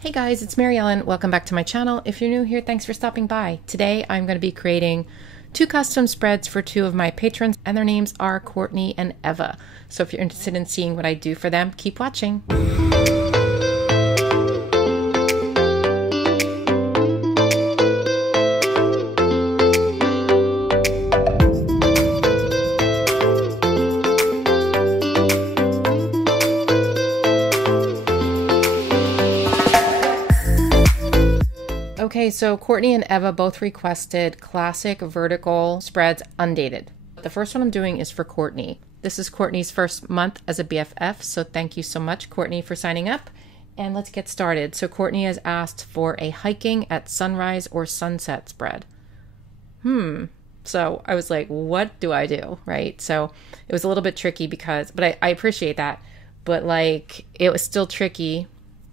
Hey guys, it's Mary Ellen. Welcome back to my channel. If you're new here, thanks for stopping by. Today I'm going to be creating two custom spreads for two of my patrons, and their names are Courtney and Eva. So if you're interested in seeing what I do for them, keep watching. Okay, so Courtney and Eva both requested classic vertical spreads undated. The first one I'm doing is for Courtney. This is Courtney's first month as a BFF, so thank you so much, Courtney, for signing up. And let's get started. So Courtney has asked for a hiking at sunrise or sunset spread. So I was like, what do I do, right? So it was a little bit tricky because, but I appreciate that. But like, it was still tricky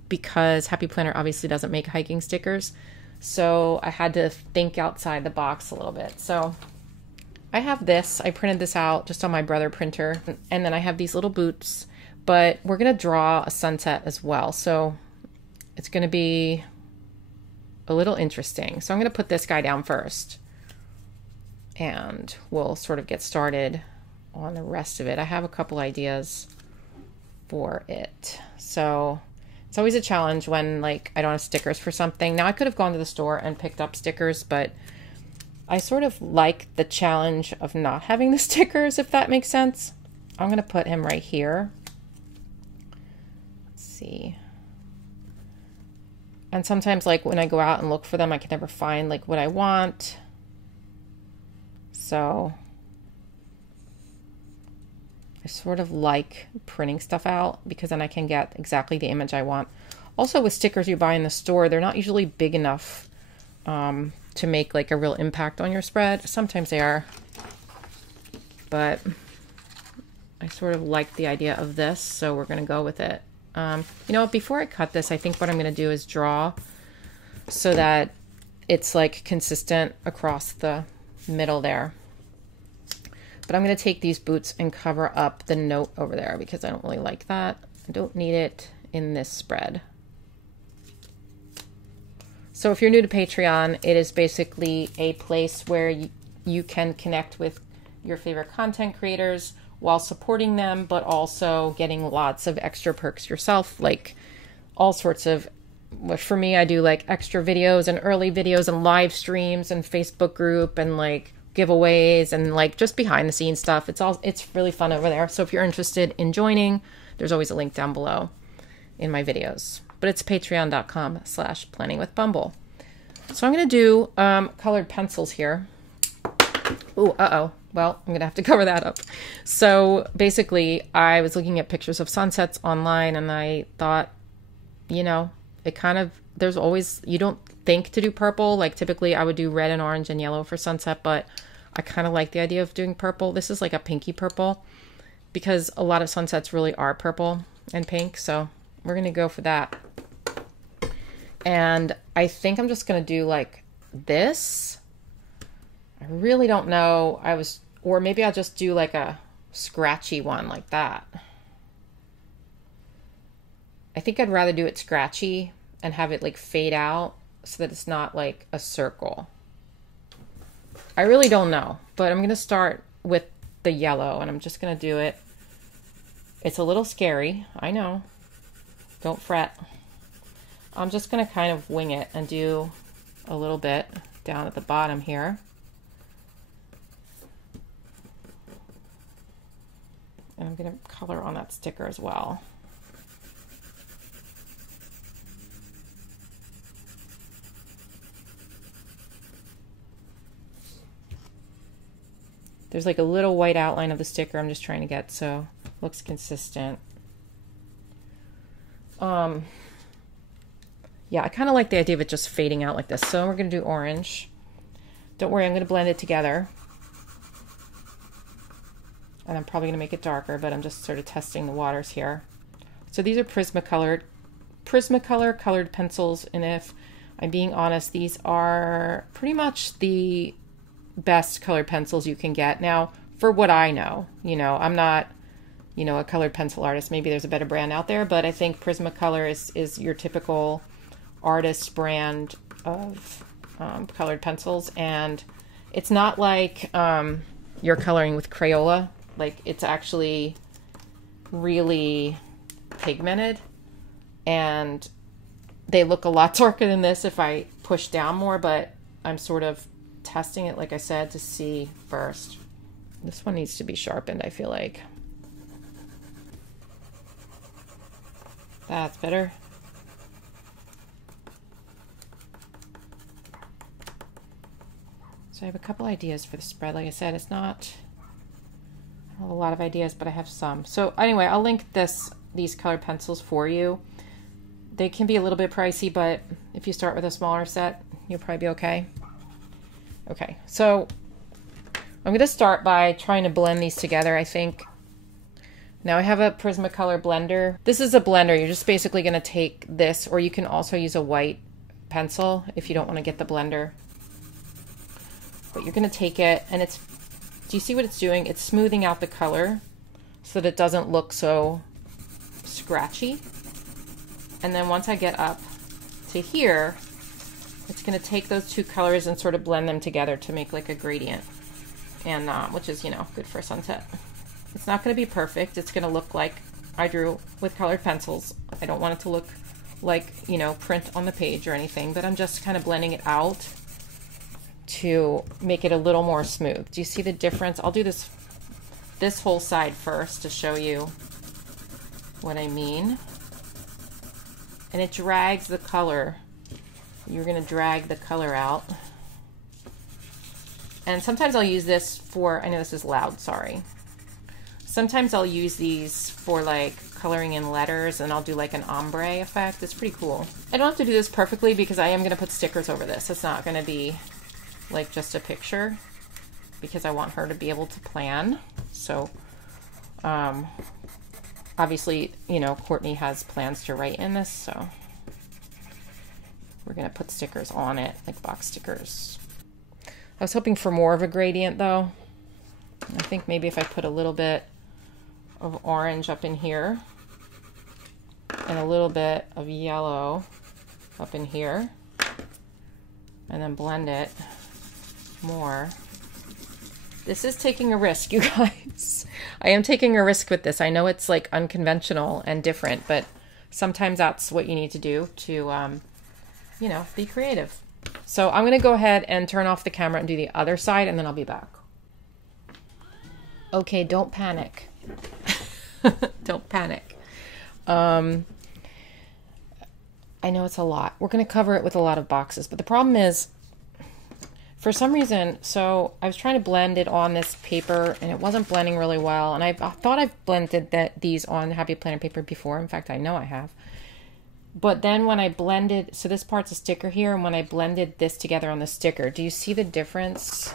because Happy Planner obviously doesn't make hiking stickers. So I had to think outside the box a little bit. So I have this. I printed this out just on my Brother printer. And then I have these little boots. But we're going to draw a sunset as well. So it's going to be a little interesting. So I'm going to put this guy down first. And we'll sort of get started on the rest of it. I have a couple ideas for it. So it's always a challenge when like I don't have stickers for something. Now I could have gone to the store and picked up stickers, but I sort of like the challenge of not having the stickers, if that makes sense. I'm going to put him right here. Let's see. And sometimes like when I go out and look for them, I can never find like what I want. So I sort of like printing stuff out because then I can get exactly the image I want. Also with stickers you buy in the store, they're not usually big enough to make like a real impact on your spread. Sometimes they are, but I sort of like the idea of this, so we're going to go with it. You know what, before I cut this, I think what I'm going to do is draw so that it's like consistent across the middle there. But I'm going to take these boots and cover up the note over there because I don't really like that. I don't need it in this spread. So if you're new to Patreon, it is basically a place where you can connect with your favorite content creators while supporting them, but also getting lots of extra perks yourself, like all sorts of, for me, I do like extra videos and early videos and live streams and Facebook group and like giveaways and like just behind the scenes stuff. It's really fun over there. So if you're interested in joining, there's always a link down below in my videos, but it's patreon.com/planningwithbumble. So I'm going to do colored pencils here. Ooh, well, I'm going to have to cover that up. So basically I was looking at pictures of sunsets online and I thought, you know, it kind of, there's always, you don't think to do purple. Like typically I would do red and orange and yellow for sunset, but I kind of like the idea of doing purple. This is like a pinky purple because a lot of sunsets really are purple and pink. So we're going to go for that. And I think I'm just going to do like this. I really don't know. Or maybe I'll just do like a scratchy one like that. I think I'd rather do it scratchy and have it like fade out so that it's not like a circle. I really don't know, but I'm going to start with the yellow and I'm just going to do it. It's a little scary. I know. Don't fret. I'm just going to kind of wing it and do a little bit down at the bottom here. And I'm going to color on that sticker as well. There's like a little white outline of the sticker I'm just trying to get so it looks consistent. Yeah, I kind of like the idea of it just fading out like this. So we're going to do orange. Don't worry, I'm going to blend it together. And I'm probably going to make it darker, but I'm just sort of testing the waters here. So these are Prismacolor colored pencils, and if I'm being honest, these are pretty much the best colored pencils you can get. Now, for what I know, you know, I'm not, a colored pencil artist. Maybe there's a better brand out there, but I think Prismacolor is your typical artist brand of colored pencils, and it's not like you're coloring with Crayola. Like, it's actually really pigmented, and they look a lot darker than this if I push down more, but I'm sort of testing it, like I said, to see first. This one needs to be sharpened, I feel like. That's better. So I have a couple ideas for the spread. Like I said, it's not a lot of ideas, but I have some. So anyway, I'll link these colored pencils for you. They can be a little bit pricey, but if you start with a smaller set, you'll probably be okay. Okay, so I'm going to start by trying to blend these together, I think. Now I have a Prismacolor blender. This is a blender. You're just basically going to take this, or you can also use a white pencil if you don't want to get the blender. But you're going to take it, and do you see what it's doing? It's smoothing out the color so that it doesn't look so scratchy. And then once I get up to here, it's going to take those two colors and sort of blend them together to make like a gradient, and which is, you know, good for sunset. It's not going to be perfect. It's going to look like I drew with colored pencils. I don't want it to look like, you know, print on the page or anything, but I'm just kind of blending it out to make it a little more smooth. Do you see the difference? I'll do this whole side first to show you what I mean. And it drags the color. You're going to drag the color out. And sometimes I'll use this for, I know this is loud, sorry. Sometimes I'll use these for like coloring in letters, and I'll do like an ombre effect. It's pretty cool. I don't have to do this perfectly because I am going to put stickers over this. It's not going to be like just a picture, because I want her to be able to plan. So obviously, you know, Courtney has plans to write in this, so we're going to put stickers on it, like box stickers. I was hoping for more of a gradient though. I think maybe if I put a little bit of orange up in here and a little bit of yellow up in here, and then blend it more. This is taking a risk, you guys. I am taking a risk with this. I know it's like unconventional and different, but sometimes that's what you need to do to, you know, be creative. So I'm going to go ahead and turn off the camera and do the other side, and then I'll be back. Okay, don't panic. Don't panic. I know it's a lot. We're going to cover it with a lot of boxes, but the problem is, for some reason, so I was trying to blend it on this paper, and it wasn't blending really well, and I thought I've blended these on Happy Planner paper before. In fact, I know I have. But then when I blended, so this part's a sticker here, and when I blended this together on the sticker, do you see the difference?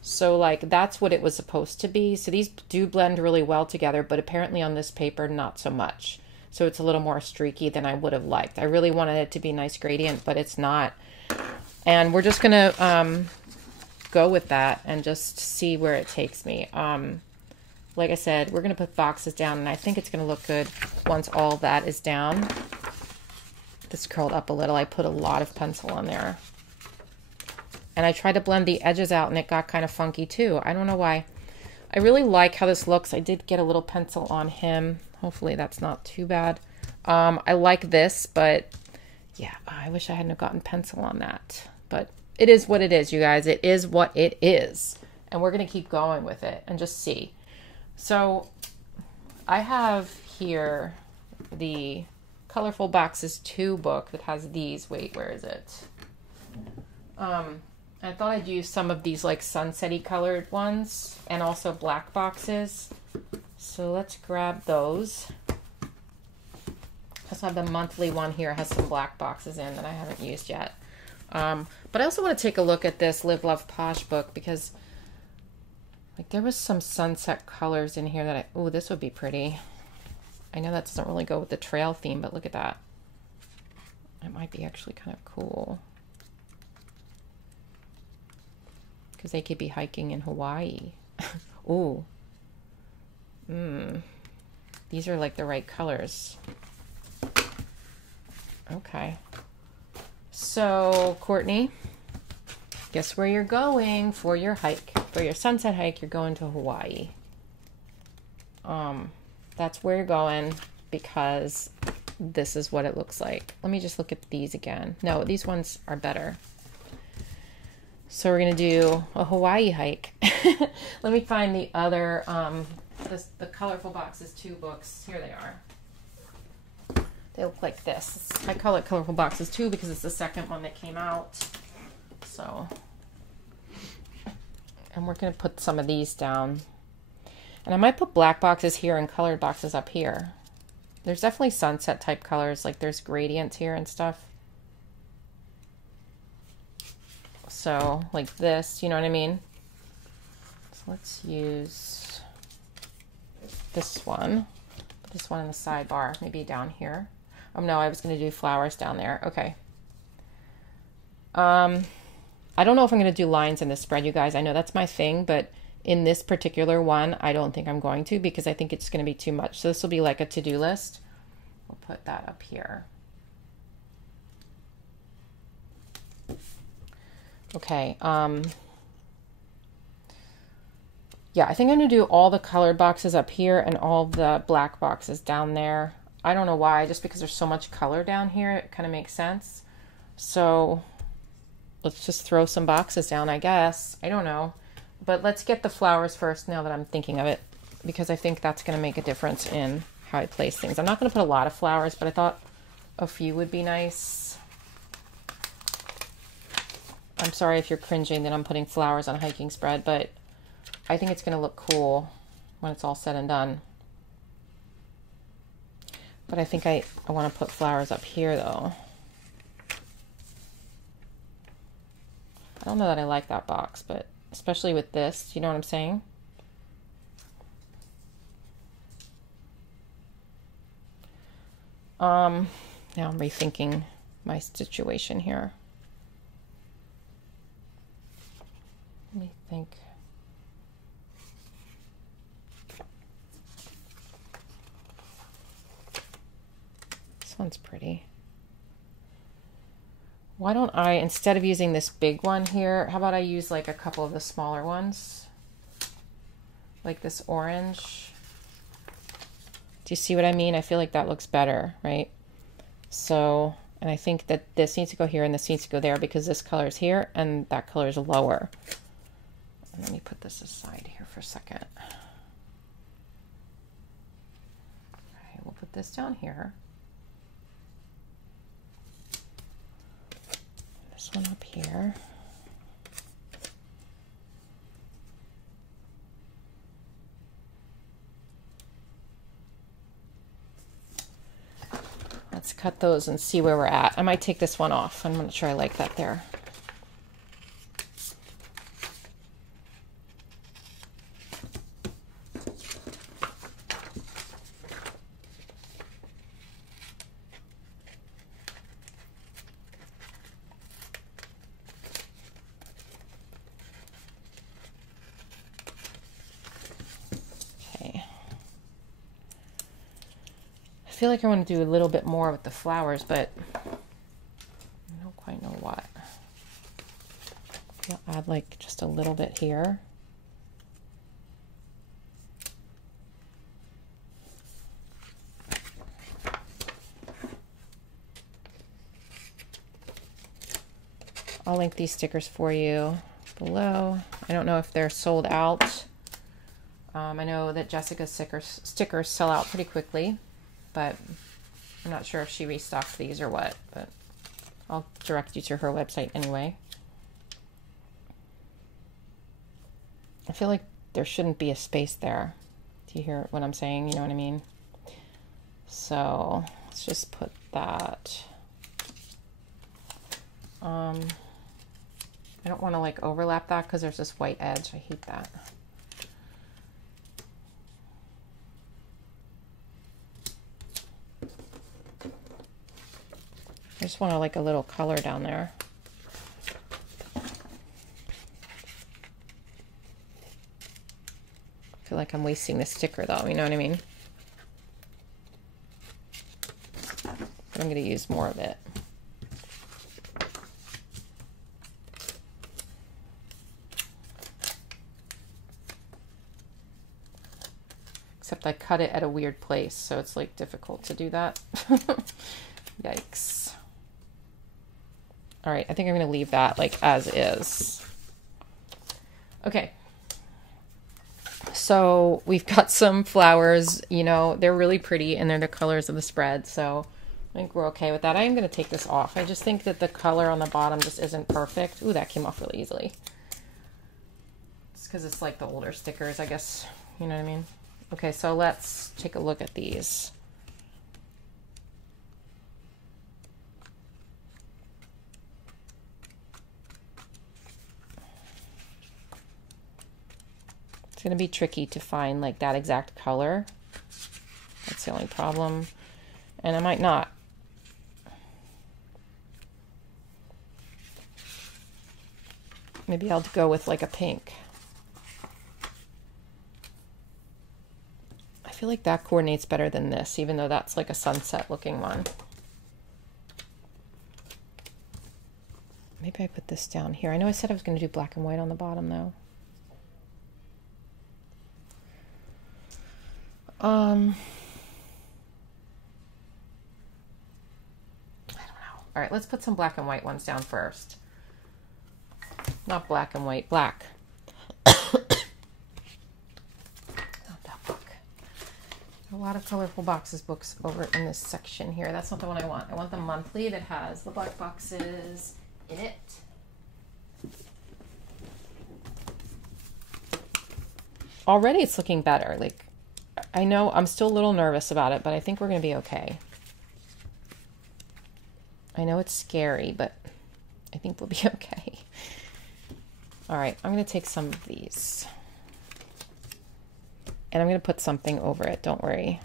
So like that's what it was supposed to be. So these do blend really well together, but apparently on this paper, not so much. So it's a little more streaky than I would have liked. I really wanted it to be a nice gradient, but it's not. And we're just gonna go with that and just see where it takes me. Like I said, we're gonna put boxes down, and I think it's gonna look good once all that is down. This curled up a little. I put a lot of pencil on there. And I tried to blend the edges out, and it got kind of funky too. I don't know why. I really like how this looks. I did get a little pencil on him. Hopefully that's not too bad. I like this, but yeah, I wish I hadn't have gotten pencil on that. But it is what it is, you guys. It is what it is. And we're going to keep going with it and just see. So I have here the Colorful Boxes 2 book that has these. Wait, where is it? I thought I'd use some of these like sunsetty colored ones and also black boxes. So let's grab those. I also have the monthly one here. It has some black boxes in that I haven't used yet. But I also want to take a look at this Live Love Posh book, because like there was some sunset colors in here that oh, this would be pretty. I know that doesn't really go with the trail theme, but look at that. It might be actually kind of cool, because they could be hiking in Hawaii. Ooh. These are like the right colors. Okay. So, Courtney, guess where you're going for your hike? For your sunset hike, you're going to Hawaii. That's where you're going because this is what it looks like. Let me just look at these again. No, these ones are better. So we're going to do a Hawaii hike. Let me find the other, the Colorful Boxes 2 books. Here they are. They look like this. I call it Colorful Boxes 2 because it's the second one that came out. So, and we're going to put some of these down. And I might put black boxes here and colored boxes up here. There's definitely sunset type colors, like there's gradients here and stuff. So, like this, you know what I mean? So let's use this one. Put this one in the sidebar, maybe down here. Oh no, I was going to do flowers down there. Okay. I don't know if I'm going to do lines in this spread, you guys. I know that's my thing, but in this particular one, I don't think I'm going to because I think it's going to be too much. So this will be like a to-do list. We'll put that up here. Okay. Yeah, I think I'm going to do all the colored boxes up here and all the black boxes down there. I don't know why, just because there's so much color down here, it kind of makes sense. So let's just throw some boxes down, I guess. I don't know. But let's get the flowers first now that I'm thinking of it, because I think that's going to make a difference in how I place things. I'm not going to put a lot of flowers, but I thought a few would be nice. I'm sorry if you're cringing that I'm putting flowers on a hiking spread, but I think it's going to look cool when it's all said and done. But I think I want to put flowers up here, though. I don't know that I like that box, but especially with this, you know what I'm saying? Now I'm rethinking my situation here. Let me think. This one's pretty. Why don't I, instead of using this big one here, how about I use like a couple of the smaller ones? Like this orange. Do you see what I mean? I feel like that looks better, right? So, and I think that this needs to go here and this needs to go there because this color is here and that color is lower. And let me put this aside here for a second. Okay, we'll put this down here. This one up here. Let's cut those and see where we're at. I might take this one off. I'm not sure I like that there. I feel like I want to do a little bit more with the flowers, but I don't quite know what. I'll add like just a little bit here. I'll link these stickers for you below. I don't know if they're sold out. I know that Jessica's stickers sell out pretty quickly, but I'm not sure if she restocked these or what, but I'll direct you to her website anyway. I feel like there shouldn't be a space there. Do you hear what I'm saying? You know what I mean? So let's just put that. I don't want to like overlap that because there's this white edge. I hate that. I just want to like a little color down there. I feel like I'm wasting this sticker though, you know what I mean? But I'm I'm going to use more of it. Except I cut it at a weird place, so it's like difficult to do that. Yikes. All right, I think I'm going to leave that like as is. Okay. So we've got some flowers, you know, they're really pretty and they're the colors of the spread. So I think we're okay with that. I am going to take this off. I just think that the color on the bottom just isn't perfect. Ooh, that came off really easily. It's because it's like the older stickers, I guess. You know what I mean? Okay, so let's take a look at these. It's going to be tricky to find like that exact color. That's the only problem. And I might not. Maybe I'll go with like a pink. I feel like that coordinates better than this, even though that's like a sunset looking one. Maybe I put this down here. I know I said I was going to do black and white on the bottom though. I don't know. All right, let's put some black and white ones down first. Not black and white, black. Not that book. A lot of colorful boxes books over in this section here. That's not the one I want. I want the monthly that has the black boxes in it. Already it's looking better. Like, I know I'm still a little nervous about it, but I think we're going to be okay. I know it's scary, but I think we'll be okay. All right, I'm going to take some of these. And I'm going to put something over it, don't worry.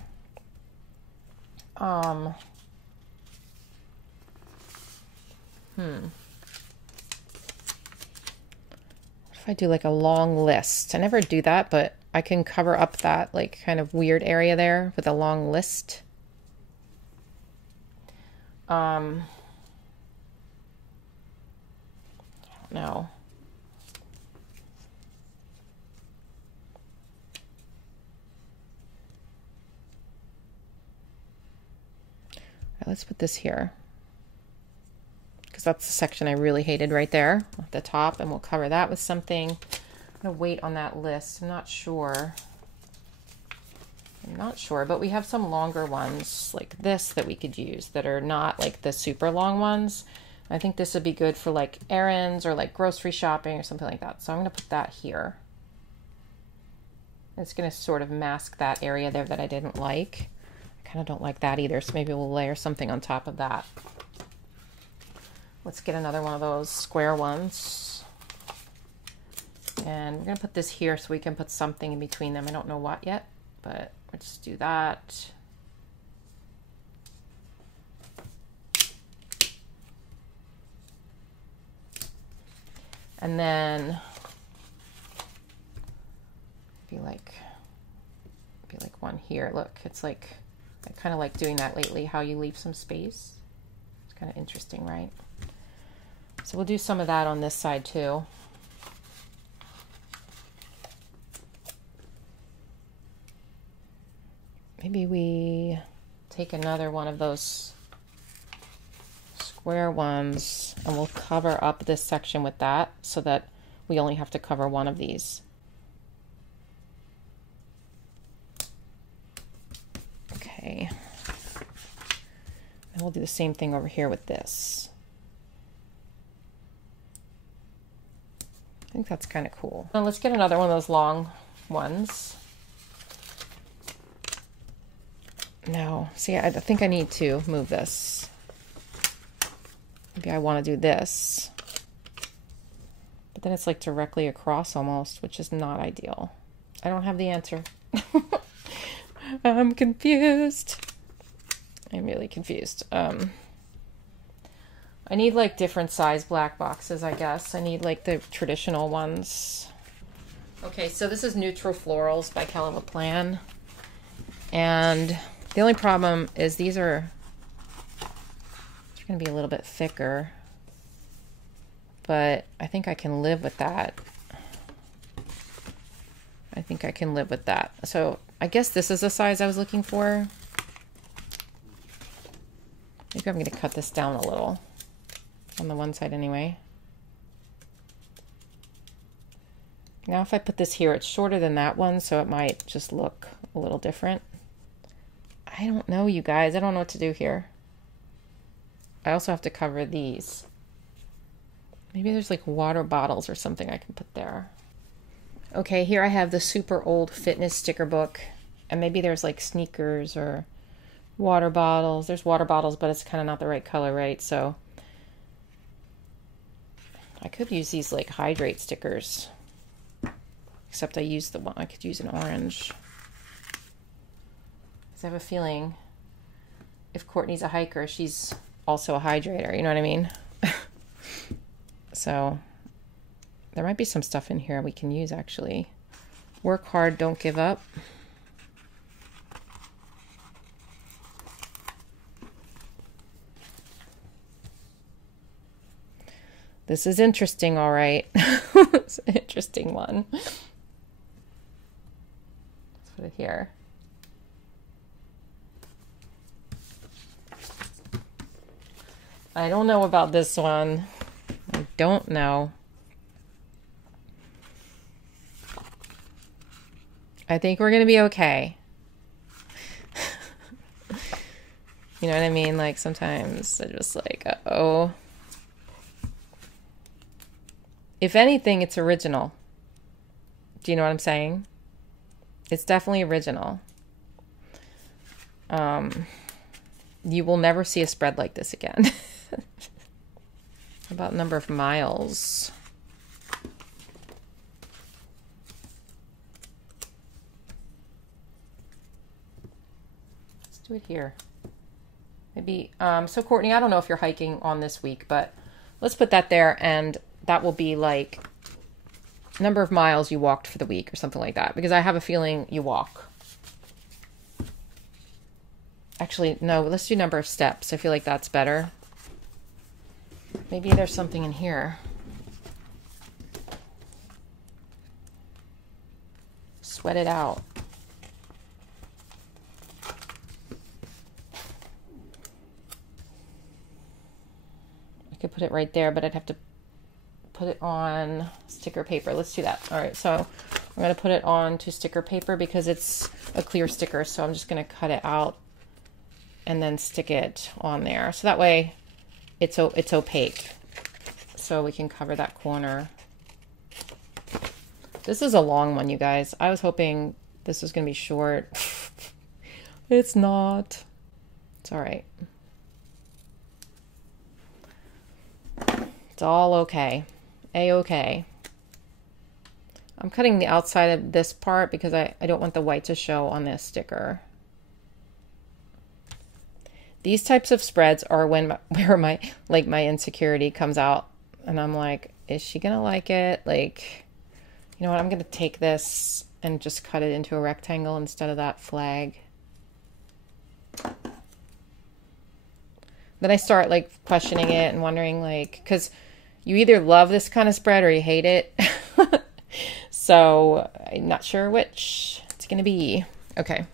What if I do like a long list? I never do that, but I can cover up that like kind of weird area there with a long list. I don't know. All right, let's put this here, because that's the section I really hated right there at the top, and we'll cover that with something. I'm gonna wait on that list. I'm not sure, but we have some longer ones like this that we could use that are not like the super long ones. I think this would be good for like errands or like grocery shopping or something like that. So I'm going to put that here. It's going to sort of mask that area there that I didn't like. I kind of don't like that either, so maybe we'll layer something on top of that. Let's get another one of those square ones. And we're going to put this here so we can put something in between them. I don't know what yet, but we'll just do that. And then be like one here. Look, it's like, I kind of like doing that lately, how you leave some space. It's kind of interesting, right? So we'll do some of that on this side too. Maybe we take another one of those square ones and we'll cover up this section with that so that we only have to cover one of these. Okay. And we'll do the same thing over here with this. I think that's kind of cool. Now let's get another one of those long ones. No, see, I think I need to move this. Maybe I want to do this. But then it's like directly across almost, which is not ideal. I don't have the answer. I'm confused. I'm really confused. I need like different size black boxes, I guess. I need like the traditional ones. Okay, so this is Neutral Florals by Kelly LaPlan. And the only problem is these are going to be a little bit thicker, but I think I can live with that. I think I can live with that. So I guess this is the size I was looking for. Maybe I'm going to cut this down a little on the one side anyway. Now if I put this here, it's shorter than that one, so it might just look a little different. I don't know, you guys. I don't know what to do here. I also have to cover these. Maybe there's like water bottles or something I can put there. Okay, here I have the super old fitness sticker book, and maybe there's like sneakers or water bottles. There's water bottles, but it's kind of not the right color, right? So I could use these like hydrate stickers, except I used the one. I could use an orange. Because I have a feeling if Courtney's a hiker, she's also a hydrator, you know what I mean? So there might be some stuff in here we can use actually. Work hard, don't give up. This is interesting, all right. It's an interesting one. Let's put it here. I don't know about this one. I don't know. I think we're going to be okay. You know what I mean? Like sometimes I just like, uh-oh. If anything, it's original. Do you know what I'm saying? It's definitely original. You will never see a spread like this again. About number of miles. Let's do it here. Maybe, so Courtney, I don't know if you're hiking on this week, but let's put that there, and that will be like number of miles you walked for the week or something like that, because I have a feeling you walk. Actually, no, let's do number of steps. I feel like that's better. Maybe there's something in here. Sweat it out. I could put it right there, but I'd have to put it on sticker paper. Let's do that. All right, so I'm going to put it on to sticker paper because it's a clear sticker. So I'm just going to cut it out and then stick it on there. So that way it's opaque. So we can cover that corner. This is a long one, you guys. I was hoping this was going to be short. It's not. It's all right. It's all okay. A-okay. I'm cutting the outside of this part because I don't want the white to show on this sticker. These types of spreads are where my insecurity comes out, and I'm like, is she gonna like it? Like, you know what? I'm gonna take this and just cut it into a rectangle instead of that flag. Then I start like questioning it and wondering, like, because you either love this kind of spread or you hate it. So I'm not sure which it's gonna be. Okay.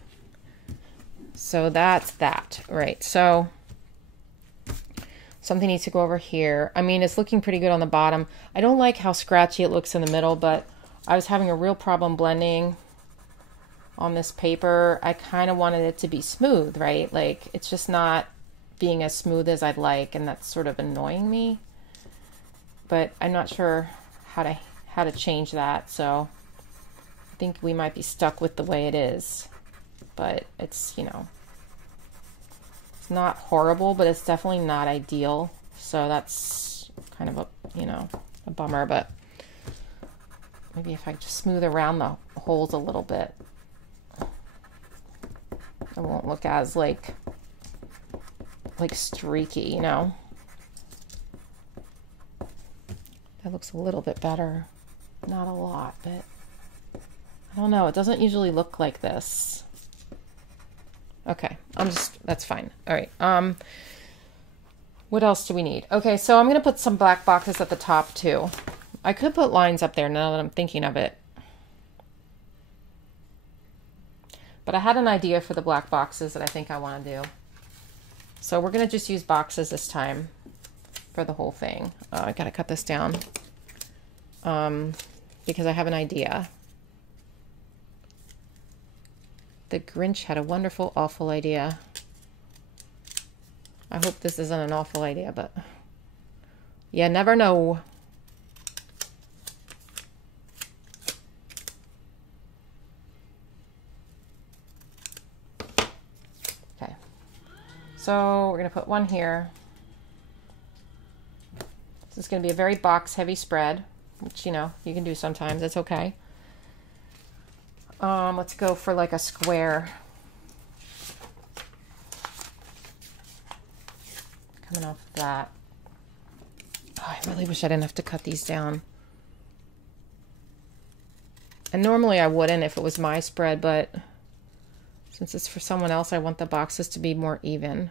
So that's that, right? So something needs to go over here. I mean, it's looking pretty good on the bottom. I don't like how scratchy it looks in the middle, but I was having a real problem blending on this paper. I kind of wanted it to be smooth, right? Like it's just not being as smooth as I'd like, and that's sort of annoying me. But I'm not sure how to change that. So I think we might be stuck with the way it is. But it's, you know, it's not horrible, but it's definitely not ideal. So that's kind of a, you know, a bummer, but maybe if I just smooth around the holes a little bit, it won't look as like streaky, you know. That looks a little bit better. Not a lot, but I don't know. It doesn't usually look like this. Okay, that's fine. All right. What else do we need? Okay, so I'm going to put some black boxes at the top too. I could put lines up there now that I'm thinking of it. But I had an idea for the black boxes that I think I want to do. So we're going to just use boxes this time for the whole thing. I got to cut this down because I have an idea. The Grinch had a wonderful, awful idea. I hope this isn't an awful idea, but you never know. Okay. So we're going to put one here. This is going to be a very box heavy spread, which, you know, you can do sometimes. It's okay. Let's go for like a square. Coming off of that. Oh, I really wish I didn't have to cut these down. And normally I wouldn't if it was my spread, but since it's for someone else, I want the boxes to be more even.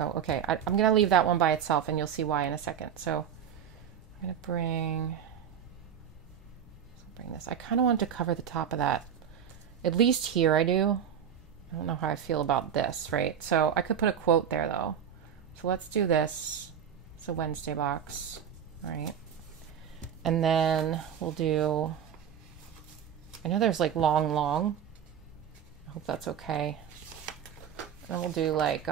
Oh, okay. I'm going to leave that one by itself, and you'll see why in a second. So I'm going to bring this. I kind of want to cover the top of that. At least here I do. I don't know how I feel about this, right? So I could put a quote there, though. So let's do this. It's a Wednesday box. All right. And then we'll do... I know there's like long. I hope that's okay. And we'll do like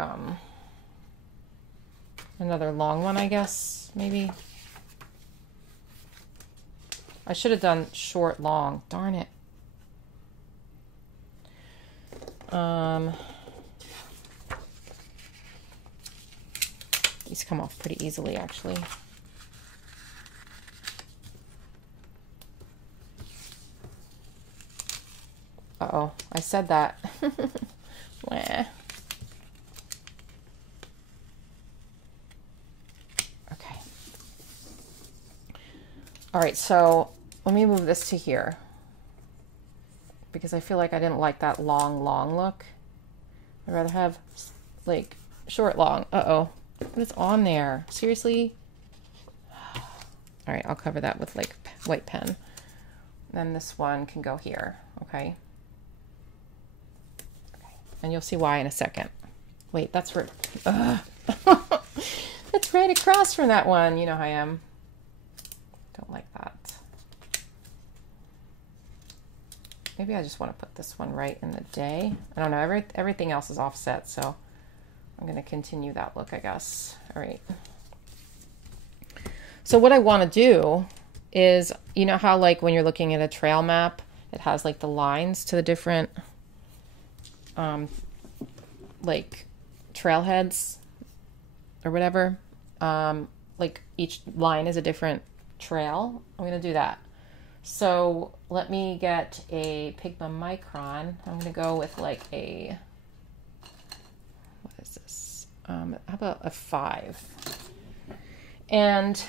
another long one, I guess, maybe. I should have done short, long. Darn it. These come off pretty easily, actually. Uh-oh, I said that. Okay. All right, so let me move this to here because I feel like I didn't like that long look. I'd rather have like short, long. Uh-oh, but it's on there. Seriously? All right, I'll cover that with like white pen. Then this one can go here, okay? And you'll see why in a second. Wait, that's for... That's right across from that one. You know how I am. Don't like that. Maybe I just want to put this one right in the day. I don't know. Everything else is offset, so I'm going to continue that look, I guess. All right. So what I want to do is, you know how like when you're looking at a trail map, it has like the lines to the different... like trailheads or whatever, like each line is a different trail. I'm going to do that. So let me get a Pigma Micron. I'm going to go with like a, what is this? How about a 5? And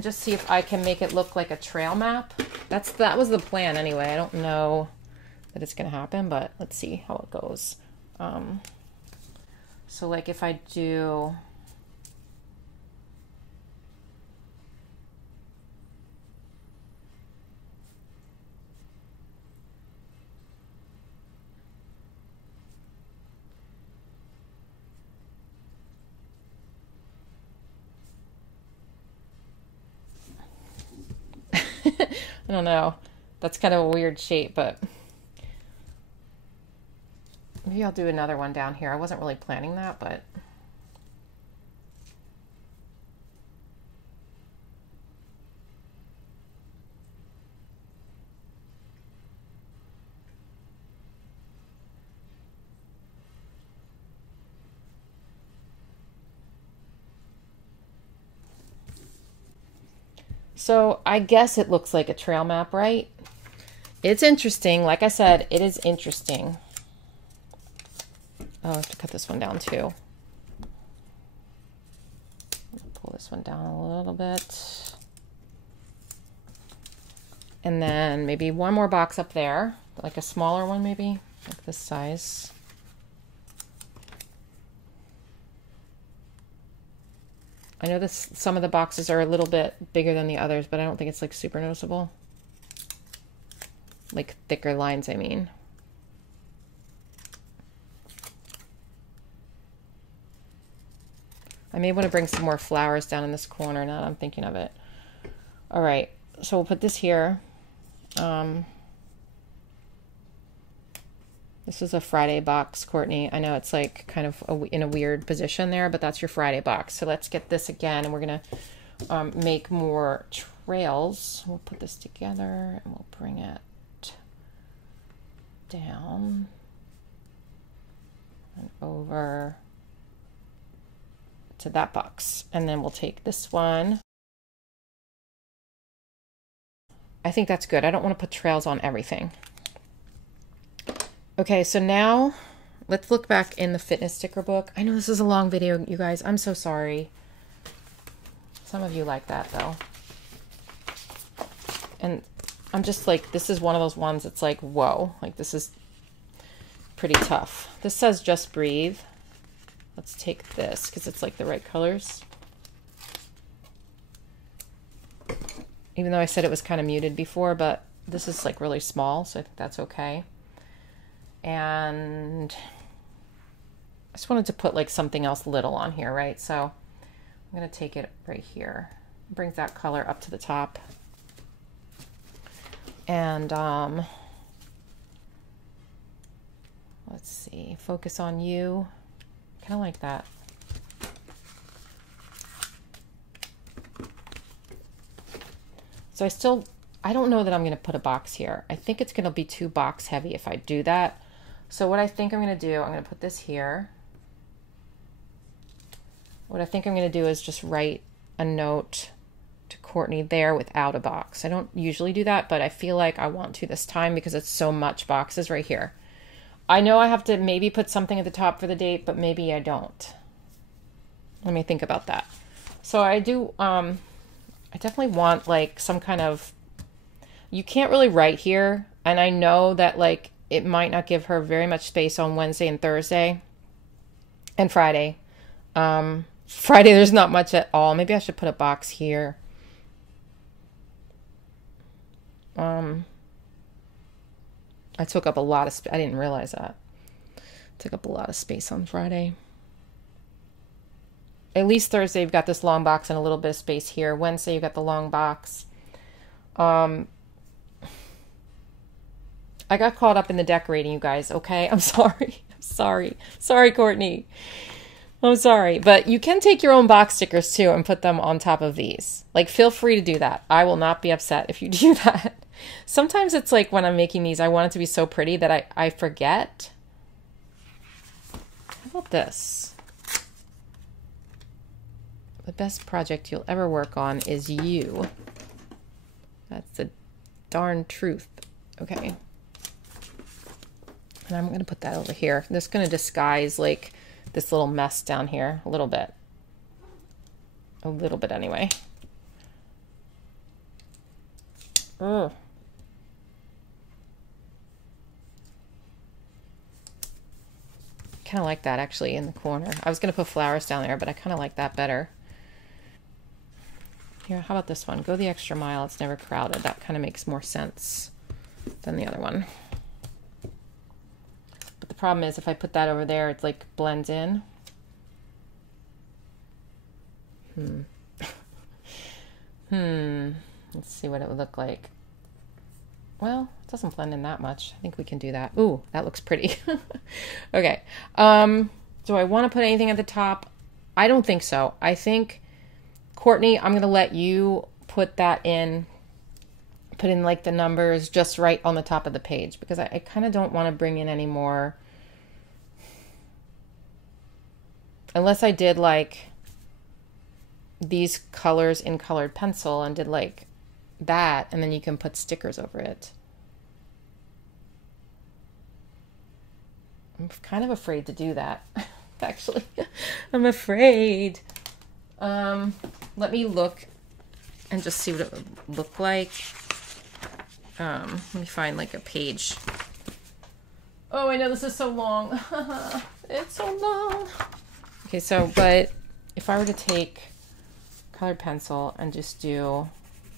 just see if I can make it look like a trail map. That was the plan anyway. I don't know that it's going to happen, but let's see how it goes. So like if I do, I don't know, that's kind of a weird shape, but maybe I'll do another one down here. I wasn't really planning that, but so I guess it looks like a trail map, right? It's interesting. Like I said, it is interesting. Oh, I have to cut this one down too. Pull this one down a little bit. And then maybe one more box up there, like a smaller one maybe, like this size. I know this, some of the boxes are a little bit bigger than the others, but I don't think it's like super noticeable. Like thicker lines, I mean. I may want to bring some more flowers down in this corner now that I'm thinking of it. All right, so we'll put this here. This is a Friday box, Courtney. I know it's like kind of in a weird position there, but that's your Friday box. So let's get this again, and we're gonna make more trails. We'll put this together, and we'll bring it down and over to that box. And then we'll take this one. I think that's good. I don't want to put trails on everything. Okay, so now let's look back in the fitness sticker book. I know this is a long video, you guys. I'm so sorry. Some of you like that, though. And I'm just like, this is one of those ones that's like, whoa. Like, this is pretty tough. This says Just Breathe. Let's take this, because it's like the right colors. Even though I said it was kind of muted before, but this is like really small, so I think that's okay. And I just wanted to put like something else little on here, right? So I'm going to take it right here. It brings that color up to the top. And let's see, focus on you. Kind of like that. So I don't know that I'm going to put a box here. I think it's going to be too box heavy if I do that. So what I think I'm going to do, I'm going to put this here. What I think I'm going to do is just write a note to Courtney there without a box. I don't usually do that, but I feel like I want to this time because it's so much boxes right here. I know I have to maybe put something at the top for the date, but maybe I don't. Let me think about that. So I do, I definitely want like some kind of, you can't really write here. And I know that like, it might not give her very much space on Wednesday and Thursday and Friday. Friday, there's not much at all. Maybe I should put a box here. I took up a lot of space. I didn't realize that. Took up a lot of space on Friday. At least Thursday, you've got this long box and a little bit of space here. Wednesday, you've got the long box. I got caught up in the decorating, you guys, okay? I'm sorry. I'm sorry. Sorry, Courtney. I'm sorry. But you can take your own box stickers, too, and put them on top of these. Like, feel free to do that. I will not be upset if you do that. Sometimes it's like when I'm making these, I want it to be so pretty that I forget. How about this? The best project you'll ever work on is you. That's the darn truth. Okay. And I'm going to put that over here. This is going to disguise like this little mess down here a little bit. A little bit anyway. Ugh. Kind of like that actually in the corner. I was going to put flowers down there, but I kind of like that better. Here, how about this one? Go the extra mile. It's never crowded. That kind of makes more sense than the other one. But the problem is if I put that over there, it's like blends in. Let's see what it would look like. Well, it doesn't blend in that much. I think we can do that. Ooh, that looks pretty. Okay. Do I want to put anything at the top? I don't think so. I think, Courtney, I'm going to let you put that in, put in like the numbers just right on the top of the page because I kind of don't want to bring in any more. Unless I did like these colors in colored pencil and did like that, and then you can put stickers over it. I'm kind of afraid to do that. Actually, I'm afraid. Let me look and just see what it would look like. Let me find like a page. Oh, I know this is so long. It's so long. Okay, so, but if I were to take colored pencil and just do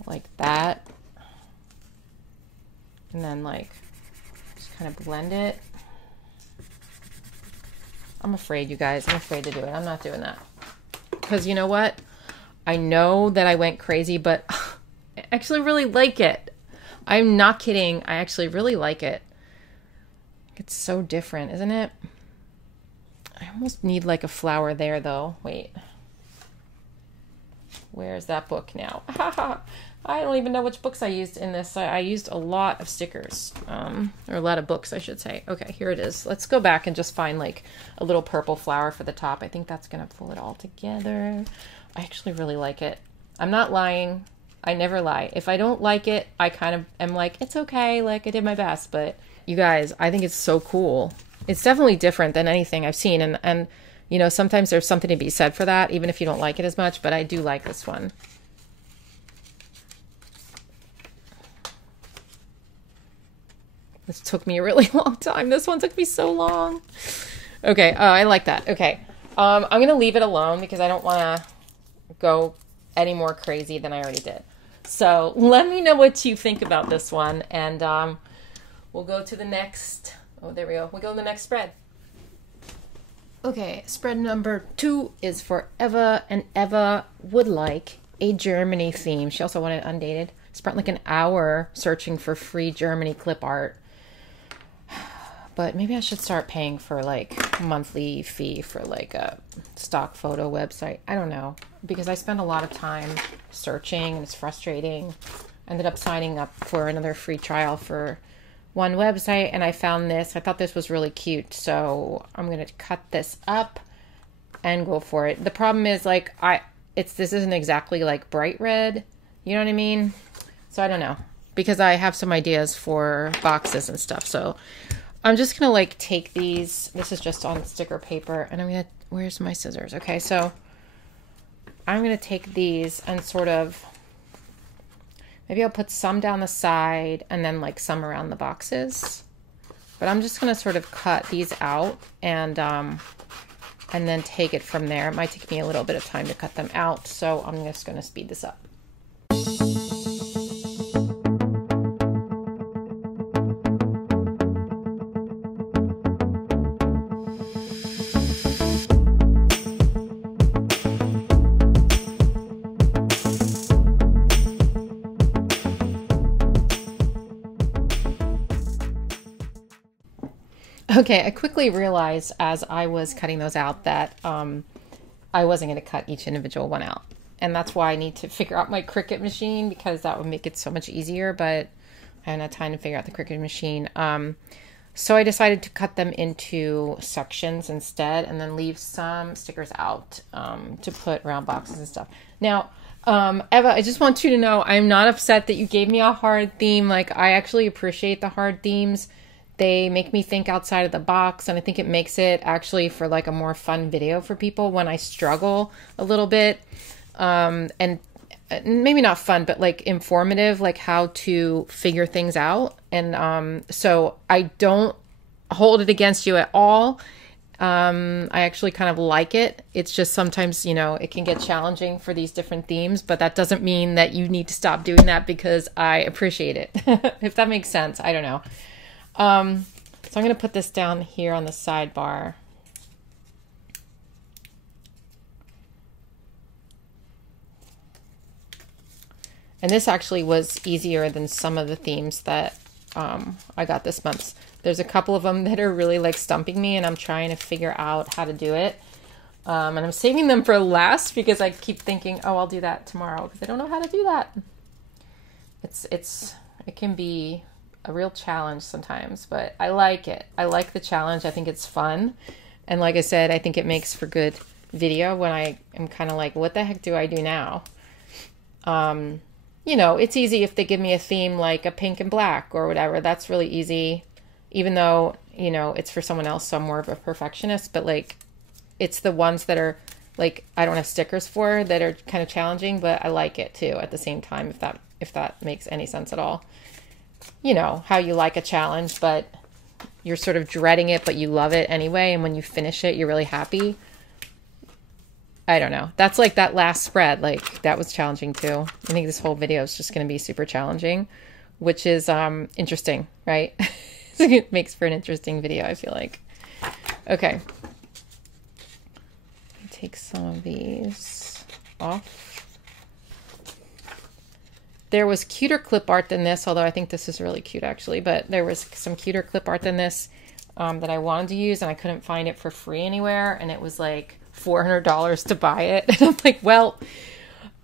like that. And then like just kind of blend it. I'm afraid, you guys. I'm afraid to do it. I'm not doing that. Because you know what? I know that I went crazy, but I actually really like it. I'm not kidding. I actually really like it. It's so different, isn't it? I almost need like a flower there though. Wait. Where's that book now? I don't even know which books I used in this. I used a lot of stickers, or a lot of books, I should say. Okay, here it is. Let's go back and just find like a little purple flower for the top. I think that's going to pull it all together. I actually really like it. I'm not lying. I never lie. If I don't like it, I kind of am like, it's okay. Like I did my best, but you guys, I think it's so cool. It's definitely different than anything I've seen. And you know, sometimes there's something to be said for that, even if you don't like it as much, but I do like this one. This took me a really long time. This one took me so long. Okay, I like that. Okay, I'm going to leave it alone because I don't want to go any more crazy than I already did. So let me know what you think about this one, and we'll go to the next. Oh, there we go. We'll go to the next spread. Okay, spread number 2 is for Eva, and Eva would like a Germany theme. She also wanted undated. Spent like an hour searching for free Germany clip art. But maybe I should start paying for like monthly fee for like a stock photo website. I don't know, because I spend a lot of time searching and it's frustrating. Ended up signing up for another free trial for one website, and I found this. I thought this was really cute, so I'm gonna cut this up and go for it. The problem is like this isn't exactly like bright red, you know what I mean? So I don't know, because I have some ideas for boxes and stuff. So I'm just gonna like take these. This is just on sticker paper, and I'm gonna. Where's my scissors? Okay, so I'm gonna take these and sort of. Maybe I'll put some down the side and then like some around the boxes. But I'm just going to sort of cut these out and then take it from there. It might take me a little bit of time to cut them out, so I'm just going to speed this up. Okay, I quickly realized as I was cutting those out that I wasn't going to cut each individual one out. And that's why I need to figure out my Cricut machine, because that would make it so much easier, but I haven't had time to figure out the Cricut machine. So I decided to cut them into sections instead and then leave some stickers out to put around boxes and stuff. Now, Eva, I just want you to know I'm not upset that you gave me a hard theme. Like, I actually appreciate the hard themes. They make me think outside of the box, and I think it makes it actually for like a more fun video for people when I struggle a little bit. And maybe not fun, but like informative, like how to figure things out. And so I don't hold it against you at all. I actually kind of like it. It's just sometimes, you know, it can get challenging for these different themes, but that doesn't mean that you need to stop doing that because I appreciate it. If that makes sense. I don't know. So I'm going to put this down here on the sidebar. And this actually was easier than some of the themes that I got this month. There's a couple of them that are really like stumping me, and I'm trying to figure out how to do it. And I'm saving them for last because I keep thinking, oh, I'll do that tomorrow, because I don't know how to do that. It can be a real challenge sometimes, but I like it. I like the challenge. I think it's fun. And like I said, I think it makes for good video when I am kind of like, what the heck do I do now? You know, it's easy if they give me a theme like a pink and black or whatever. That's really easy, even though, you know, it's for someone else, so I'm more of a perfectionist. But like, it's the ones that are like, I don't have stickers for, that are kind of challenging, but I like it too at the same time, if that makes any sense at all. You know, how you like a challenge, but you're sort of dreading it, but you love it anyway. And when you finish it, you're really happy. I don't know. That's like that last spread. Like that was challenging too. I think this whole video is just going to be super challenging, which is interesting, right? It makes for an interesting video, I feel like. Okay. Take some of these off. There was cuter clip art than this, although I think this is really cute actually, but there was some cuter clip art than this that I wanted to use, and I couldn't find it for free anywhere, and it was like $400 to buy it. And I'm like, well,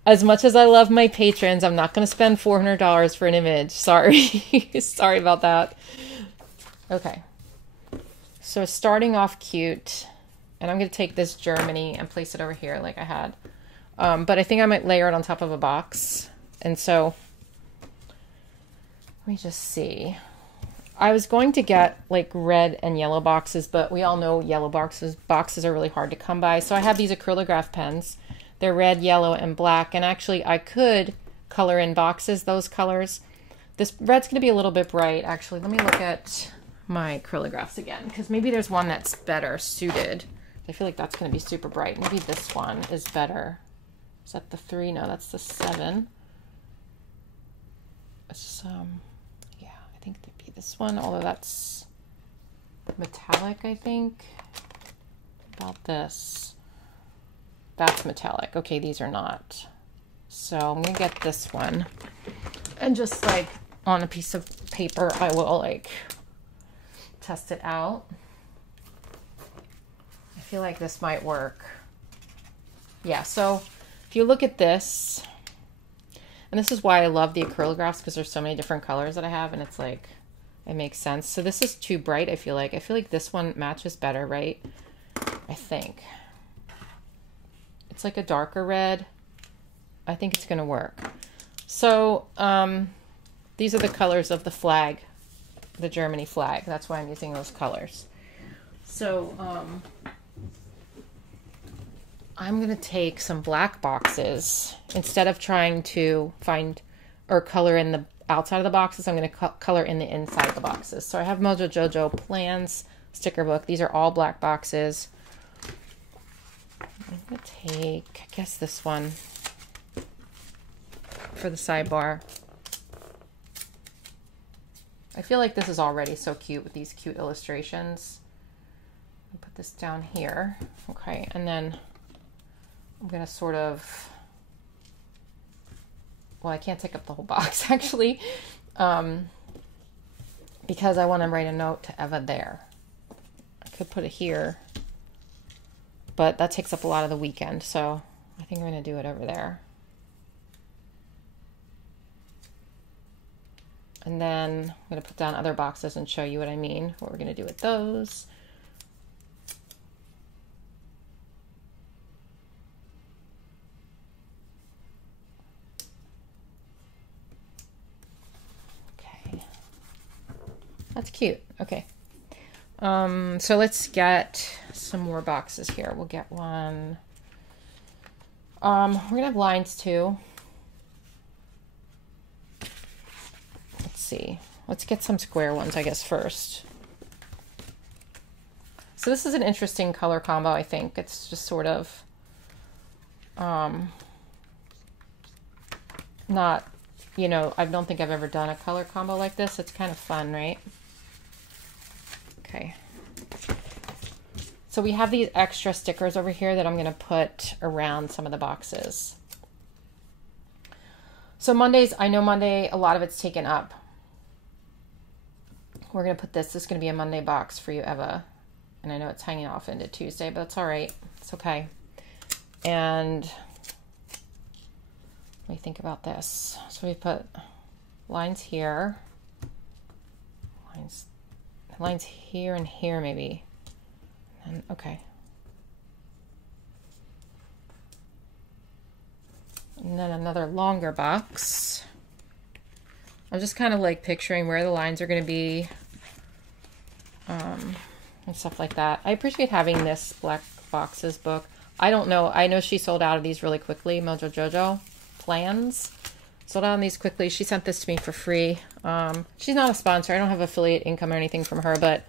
as much as I love my patrons, I'm not going to spend $400 for an image. Sorry. Sorry about that. Okay. So starting off cute, and I'm going to take this Germany and place it over here like I had. But I think I might layer it on top of a box. And so, let me just see. I was going to get like red and yellow boxes, but we all know yellow boxes are really hard to come by. So I have these acrylograph pens. They're red, yellow, and black. And actually I could color in boxes, those colors. This red's going to be a little bit bright. Actually, let me look at my acrylographs again, because maybe there's one that's better suited. I feel like that's going to be super bright. Maybe this one is better. Is that the 3? No, that's the 7. It's, yeah, I think it'd be this one, although that's metallic, I think. About this. That's metallic. Okay, these are not. So I'm going to get this one. And just like on a piece of paper, I will like test it out. I feel like this might work. Yeah, so if you look at this, and this is why I love the acrylographs, because there's so many different colors that I have, and it's like, it makes sense. So this is too bright, I feel like. I feel like this one matches better, right? I think. It's like a darker red. I think it's going to work. So these are the colors of the flag, the Germany flag. That's why I'm using those colors. So I'm going to take some black boxes. Instead of trying to find or color in the outside of the boxes, I'm going to color in the inside of the boxes. So I have Mojo Jojo Plans sticker book. These are all black boxes. I'm going to take, I guess, this one for the sidebar. I feel like this is already so cute with these cute illustrations. I'll put this down here. Okay, and then I'm going to sort of, well, I can't take up the whole box actually, because I want to write a note to Eva there. I could put it here, but that takes up a lot of the weekend, so I think I'm going to do it over there. And then I'm going to put down other boxes and show you what I mean, what we're going to do with those. Okay. That's cute. Okay. So let's get some more boxes here. We'll get one. We're going to have lines too. Let's see. Let's get some square ones, I guess, first. So this is an interesting color combo, I think. It's just sort of not, you know, I don't think I've ever done a color combo like this. It's kind of fun, right? Okay. So we have these extra stickers over here that I'm going to put around some of the boxes. So Mondays, I know Monday, a lot of it's taken up. We're going to put this. This is going to be a Monday box for you, Eva. And I know it's hanging off into Tuesday, but that's all right. It's okay. And let me think about this. So we put lines here. Lines here and here maybe. And, okay. And then another longer box. I'm just kind of like picturing where the lines are going to be and stuff like that. I appreciate having this Black Boxes book. I don't know. I know she sold out of these really quickly. Mojo Jojo Plans sold out on these quickly. She sent this to me for free. She's not a sponsor. I don't have affiliate income or anything from her, but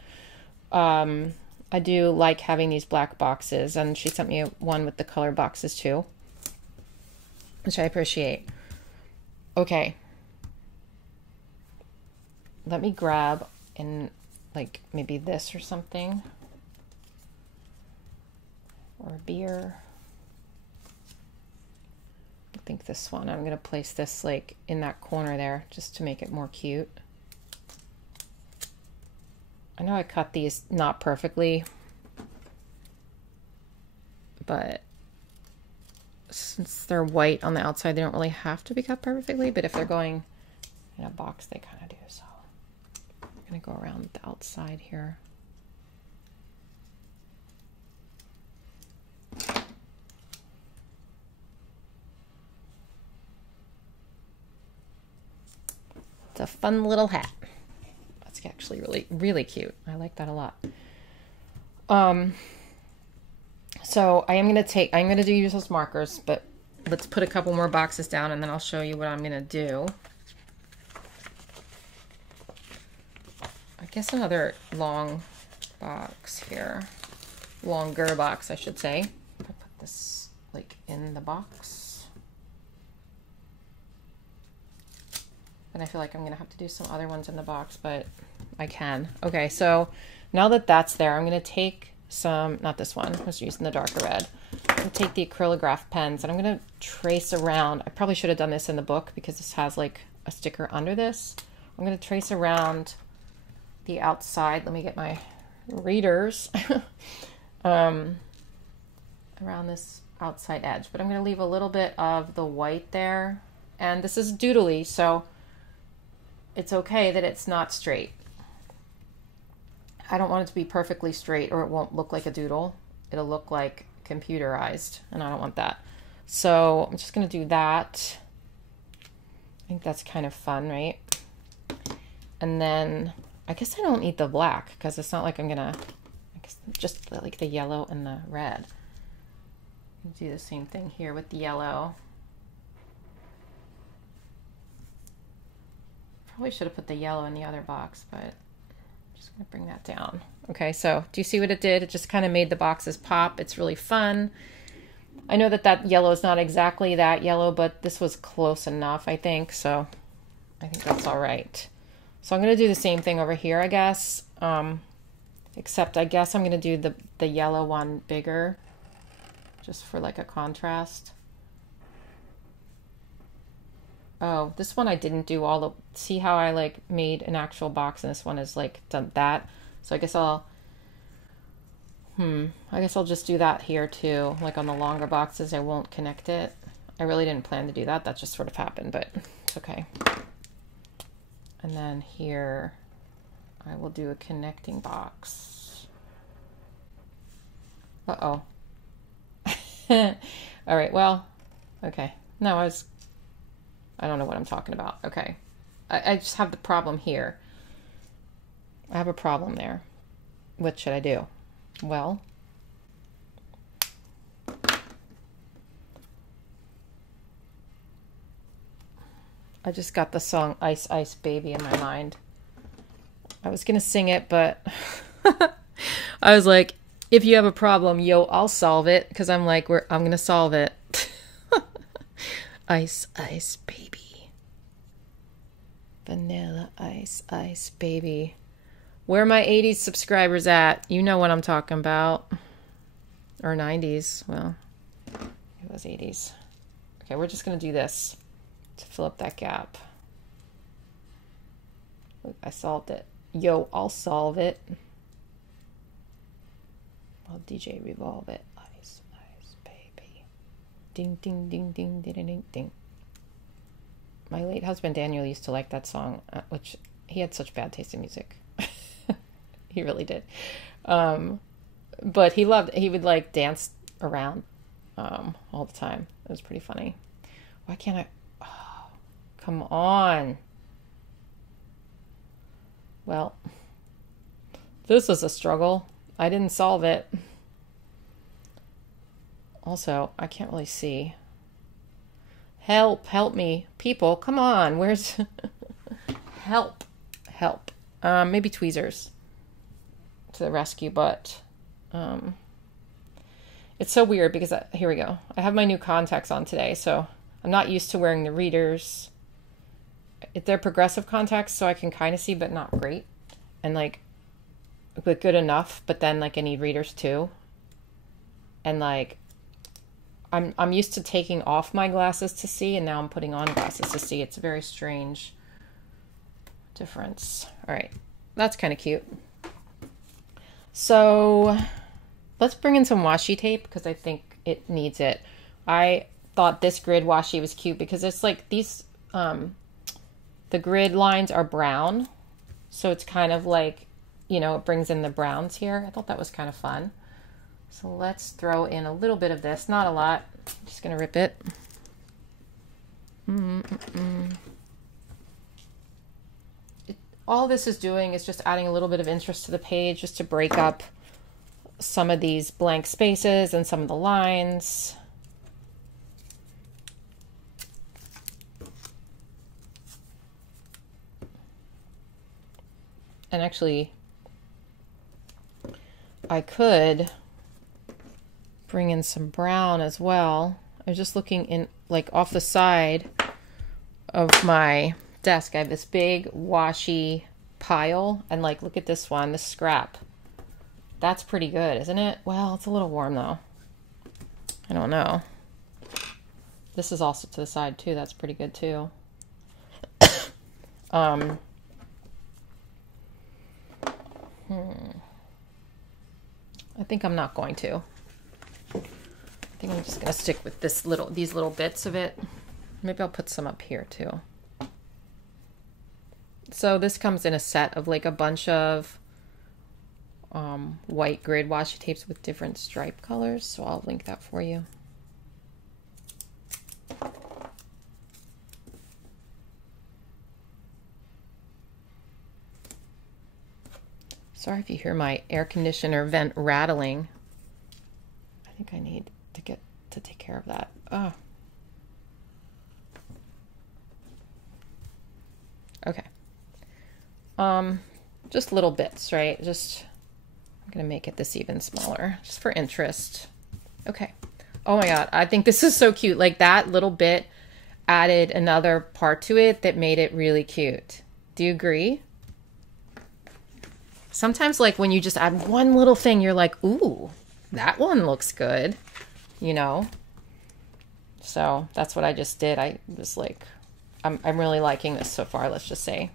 I do like having these black boxes, and she sent me one with the color boxes too, which I appreciate. Okay. Let me grab in like maybe this or something, or a beer. I think this one, I'm going to place this like in that corner there just to make it more cute. I know I cut these not perfectly, but since they're white on the outside, they don't really have to be cut perfectly, but if they're going in a box, they kind of do. So I'm going to go around the outside here. It's a fun little hat. That's actually really cute. I like that a lot. So I'm going to use those markers, but let's put a couple more boxes down and then I'll show you what I'm going to do. I guess another long box here. Longer box, I should say. I put this like in the box. And I feel like I'm going to have to do some other ones in the box, but I can. Okay, so now that that's there, I'm going to take some, not this one, I was using the darker red. I'm going to take the acrylograph pens and I'm going to trace around. I probably should have done this in the book because this has like a sticker under this. I'm going to trace around the outside. Let me get my readers. Around this outside edge, but I'm going to leave a little bit of the white there. And this is doodly, so it's okay that it's not straight. I don't want it to be perfectly straight or it won't look like a doodle. It'll look like computerized, and I don't want that. So I'm just going to do that. I think that's kind of fun, right? And then I guess I don't need the black because it's not like I'm going to, I guess just like the yellow and the red. Do the same thing here with the yellow. Probably should have put the yellow in the other box, but I'm just going to bring that down. Okay, so do you see what it did? It just kind of made the boxes pop. It's really fun. I know that that yellow is not exactly that yellow, but this was close enough, I think. So I think that's all right. So I'm going to do the same thing over here, I guess. Except I guess I'm going to do the yellow one bigger, just for like a contrast. Oh, this one I didn't do all the, see how I like made an actual box and this one is like done that. So I guess I'll just do that here too. Like on the longer boxes, I won't connect it. I really didn't plan to do that. That just sort of happened, but it's okay. And then here, I will do a connecting box. Uh-oh. All right, well, okay. No, I don't know what I'm talking about. Okay. I just have the problem here. I have a problem there. What should I do? Well, I just got the song Ice Ice Baby in my mind. I was going to sing it, but I was like, if you have a problem, yo, I'll solve it. Because I'm like, I'm going to solve it. Ice Ice Baby. Vanilla Ice Ice Baby. Where are my 80s subscribers at? You know what I'm talking about. Or 90s. Well, it was 80s. Okay, we're just going to do this to fill up that gap. Look, I solved it. Yo, I'll solve it. I'll DJ Revolve it. Ice Ice Baby. Ding, ding, ding, ding, ding, ding, ding. My late husband Daniel used to like that song, which he had such bad taste in music. He really did. But he would like dance around all the time. It was pretty funny. Why can't I? Oh, come on. Well, this is a struggle. I didn't solve it. Also, I can't really see. Help me. People, come on. Where's... Help. Maybe tweezers to the rescue, but Um, it's so weird because, here we go. I have my new contacts on today, so I'm not used to wearing the readers. They're progressive contacts, so I can kind of see, but not great. And like, but good enough, but then like I need readers too. And like, I'm used to taking off my glasses to see, and now I'm putting on glasses to see. It's a very strange difference. All right, that's kind of cute. So let's bring in some washi tape because I think it needs it. I thought this grid washi was cute because it's like these, the grid lines are brown. So it's kind of like, you know, it brings in the browns here. I thought that was kind of fun. So let's throw in a little bit of this, not a lot. I'm just gonna rip it. All this is doing is just adding a little bit of interest to the page, just to break up some of these blank spaces and some of the lines. And actually, I could bring in some brown as well. I was just looking in, like, off the side of my desk. I have this big washi pile, and like, look at this one, this scrap. That's pretty good, isn't it? Well, it's a little warm though. I don't know. This is also to the side too. That's pretty good too. I think I'm not going to. I think I'm just gonna stick with these little bits of it. Maybe I'll put some up here too. So this comes in a set of like a bunch of white grid washi tapes with different stripe colors. So I'll link that for you. Sorry if you hear my air conditioner vent rattling. I think I need to take care of that. Oh. Okay. Just little bits, right? Just, I'm gonna make it this even smaller, just for interest. Okay. Oh my God, I think this is so cute. Like that little bit added another part to it that made it really cute. Do you agree? Sometimes like when you just add one little thing, you're like, ooh, that one looks good, you know? So that's what I just did. I was like, I'm really liking this so far, let's just say.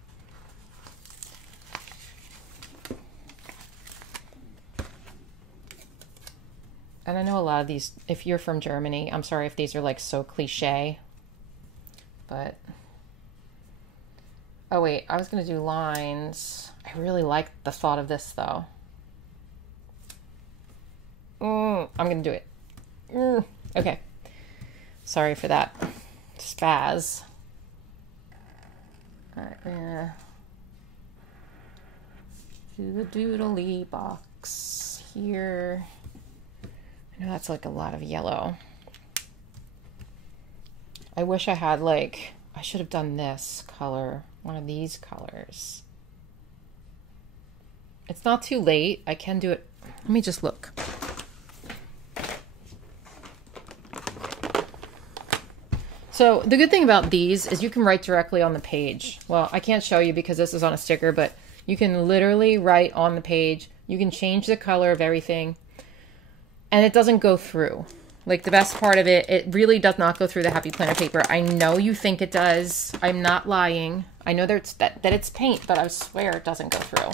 And I know a lot of these, if you're from Germany, I'm sorry if these are like so cliche, but, oh wait, I was gonna do lines. I really like the thought of this though. I'm gonna do it. Okay. Sorry for that spaz. All right, we're gonna do the doodly box here. I know that's like a lot of yellow. I wish I had like, I should have done this color, one of these colors. It's not too late. I can do it. Let me just look. So the good thing about these is you can write directly on the page. Well, I can't show you because this is on a sticker, but you can literally write on the page. You can change the color of everything and it doesn't go through. Like the best part of it, it really does not go through the Happy Planner paper. I know you think it does. I'm not lying. I know that it's paint, but I swear it doesn't go through.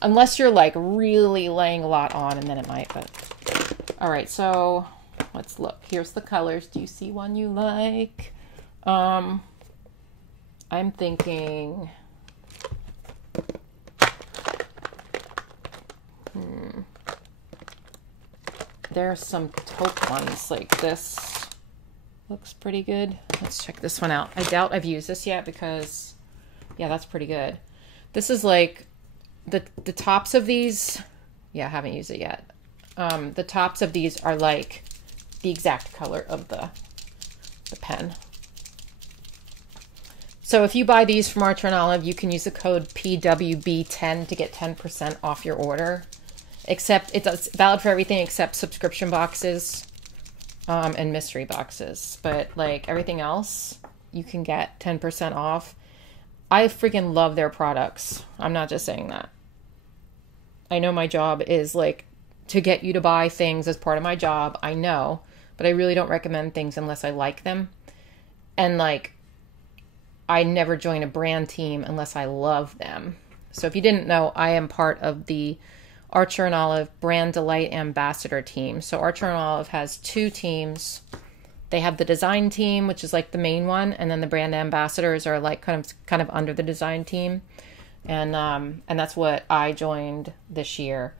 Unless you're like really laying a lot on, and then it might, but. All right, so let's look. Here's the colors. Do you see one you like? I'm thinking, there's some taupe ones like this. Looks pretty good. Let's check this one out. I doubt I've used this yet because, yeah, that's pretty good. This is like the tops of these. Yeah, I haven't used it yet. The tops of these are like the exact color of the pen. So if you buy these from Archer and Olive, you can use the code PWB10 to get 10% off your order. except it's valid for everything except subscription boxes and mystery boxes. But like everything else, you can get 10% off. I freaking love their products. I'm not just saying that. I know my job is like to get you to buy things as part of my job. I know, but I really don't recommend things unless I like them. And like, I never join a brand team unless I love them. So if you didn't know, I am part of the Archer and Olive Brand Delight Ambassador team. So Archer and Olive has two teams. They have the design team, which is like the main one, and then the brand ambassadors are like kind of under the design team. And that's what I joined this year.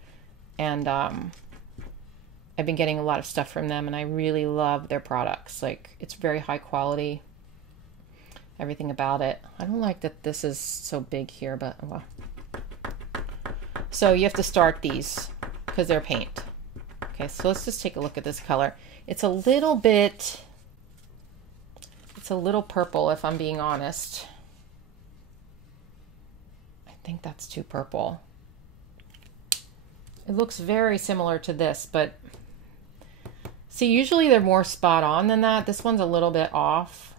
And I've been getting a lot of stuff from them, and I really love their products. Like, it's very high quality. Everything about it. I don't like that this is so big here, but well. So you have to start these because they're paint. Okay, so let's just take a look at this color. It's a little purple, if I'm being honest. I think that's too purple. It looks very similar to this, but see, usually they're more spot on than that. This one's a little bit off